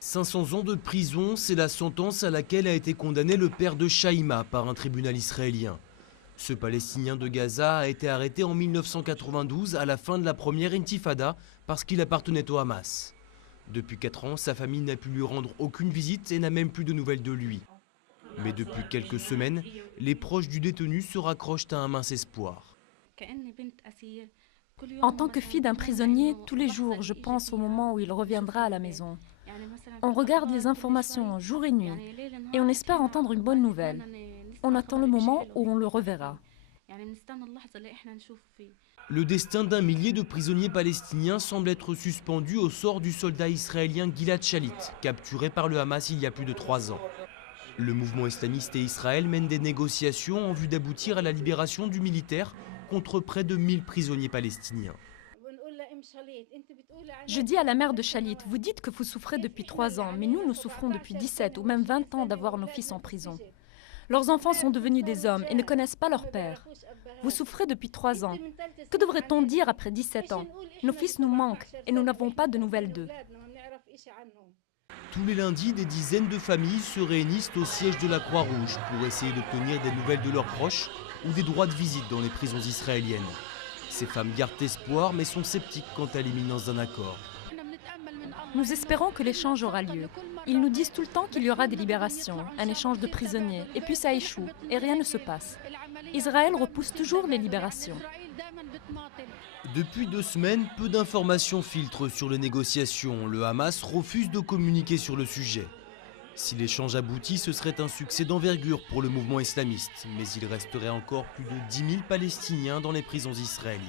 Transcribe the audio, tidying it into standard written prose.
500 ans de prison, c'est la sentence à laquelle a été condamné le père de Shaima par un tribunal israélien. Ce Palestinien de Gaza a été arrêté en 1992 à la fin de la première intifada parce qu'il appartenait au Hamas. Depuis 4 ans, sa famille n'a pu lui rendre aucune visite et n'a même plus de nouvelles de lui. Mais depuis quelques semaines, les proches du détenu se raccrochent à un mince espoir. En tant que fille d'un prisonnier, tous les jours, je pense au moment où il reviendra à la maison. On regarde les informations jour et nuit et on espère entendre une bonne nouvelle. On attend le moment où on le reverra. Le destin d'un millier de prisonniers palestiniens semble être suspendu au sort du soldat israélien Gilad Shalit, capturé par le Hamas il y a plus de 3 ans. Le mouvement islamiste et Israël mènent des négociations en vue d'aboutir à la libération du militaire contre près de 1000 prisonniers palestiniens. Je dis à la mère de Shalit, vous dites que vous souffrez depuis 3 ans, mais nous souffrons depuis 17 ou même 20 ans d'avoir nos fils en prison. Leurs enfants sont devenus des hommes et ne connaissent pas leur père. Vous souffrez depuis 3 ans. Que devrait-on dire après 17 ans? Nos fils nous manquent et nous n'avons pas de nouvelles d'eux. Tous les lundis, des dizaines de familles se réunissent au siège de la Croix-Rouge pour essayer d'obtenir des nouvelles de leurs proches ou des droits de visite dans les prisons israéliennes. Ces femmes gardent espoir mais sont sceptiques quant à l'imminence d'un accord. Nous espérons que l'échange aura lieu. Ils nous disent tout le temps qu'il y aura des libérations, un échange de prisonniers, et puis ça échoue, et rien ne se passe. Israël repousse toujours les libérations. Depuis 2 semaines, peu d'informations filtrent sur les négociations. Le Hamas refuse de communiquer sur le sujet. Si l'échange aboutit, ce serait un succès d'envergure pour le mouvement islamiste. Mais il resterait encore plus de 10 000 Palestiniens dans les prisons israéliennes.